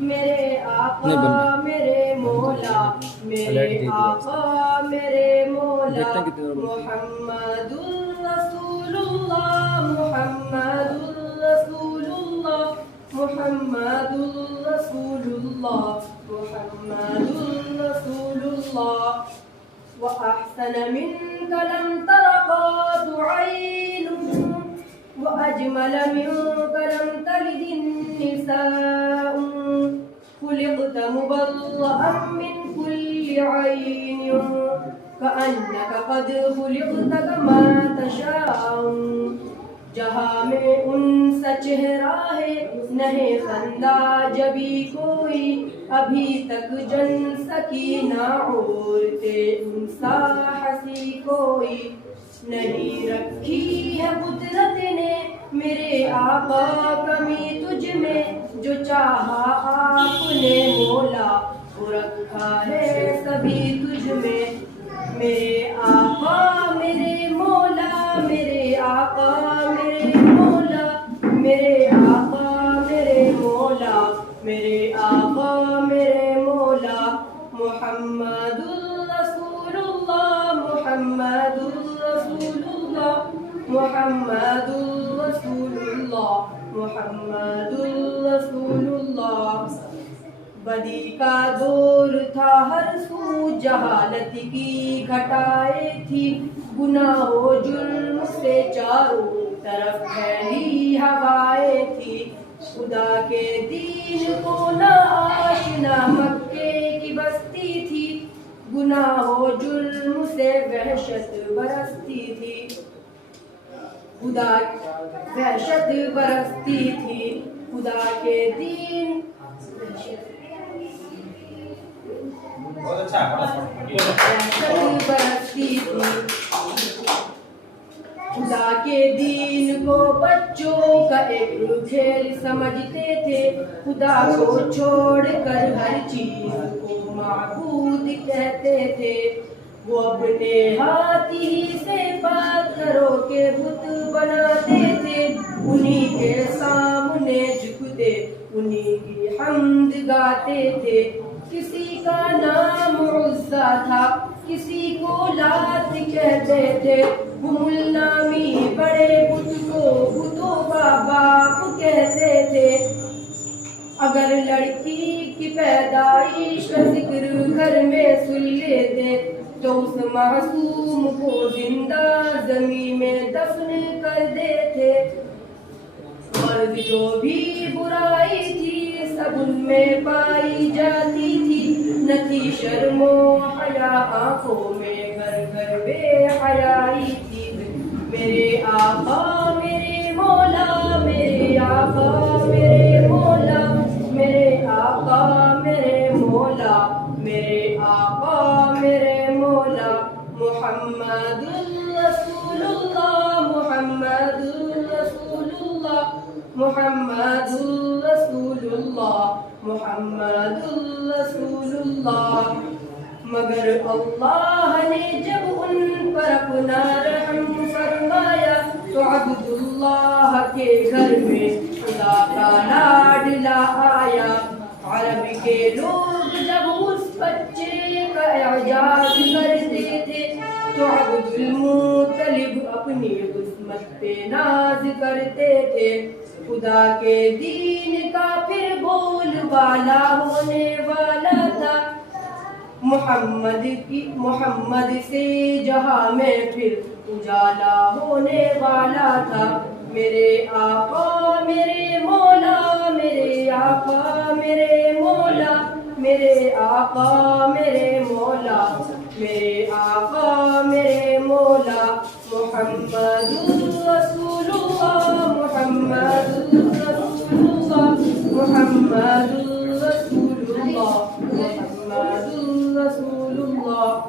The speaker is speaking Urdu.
میرے آقا میرے مولا میرے آقا میرے مولا محمد رسول اللہ محمد رسول اللہ محمد رسول اللہ محمد رسول اللہ وأحسن منك لم تر قط عين وأجمل منك لم تلد النساء خلقت مبرأ من كل عين كأنك قد خلقت كما تشاء جہاں میں ان سا چہرہ ہے نہیں خندہ جبھی کوئی ابھی تک جن سکی نہ عورتیں ان سا ہنسی کوئی نہیں رکھی ہے قدرت نے میرے آقا کمی تجھ میں جو چاہا آپ نے مولا وہ رکھا ہے سبھی تجھ میں میرے آقا میرے مولا میرے آقا میرے مولا میرے آقا میرے مولا میرے آقا میرے مولا محمد رسول اللہ محمد رسول اللہ محمد رسول اللہ محمد رسول اللہ بدی کا دور تھا ہر سو جہالت کی گھٹائے تھی گناہ و جرم سے چاروں طرف پھیلی ہوائیں تھی خدا کے دین کو نہ آشنا مکے کی بستی تھی گناہ و جرم سے وحشت برستی تھی خدا وحشت برستی تھی خدا کے دین برستی تھی خدا کے دین کو بچوں کا ایک کھیل سمجھتے تھے خدا کو چھوڑ کر ہر چیز کو معبود کہتے تھے وہ اپنے ہاتھ ہی سے پتھروں کے بت بناتے تھے انہی کے سامنے جھکتے انہی کی حمد گاتے تھے کسی کا نام عزا تھا کسی کو لات کہتے تھے ہم نامی بڑے بت کو بتوں کا باپ کہتے تھے اگر لڑکی کی پیدائش کا ذکر گھر میں سن لیتے تو اس معصوم کو زندہ زمین میں دفن کر دیتے اور جو بھی برائی تھی سب ان میں پائی جاتی تھی نہ تھی شرم و حیا آنکھوں میں گھر گھر بے حیائی تھی میرے آقا میرے مولا میرے آقا میرے مولا میرے آقا میرے مولا میرے آقا میرے مولا محمد رسول اللہ محمد رسول اللہ محمد رسول اللہ محمد رسول اللہ مگر اللہ نے جب ان پر اپنا رحم فرمایا تو عبداللہ کے گھر میں خدا کا لاڈلا آیا عرب کے لوگ جب اس بچے کا اعجاز کرتے تھے تو عبد المطلب اپنی قسمت پہ ناز کرتے تھے خدا کے دین کا پھر بول بالا ہونے والا تھا محمد سے جہاں میں پھر اجالا ہونے والا تھا میرے آقا میرے مولا میرے آقا میرے مولا میرے آقا میرے مولا میرے آقا میرے مولا محمد رسول اللہ محمد رسول اللہ محمد رسول اللہ محمد رسول اللہ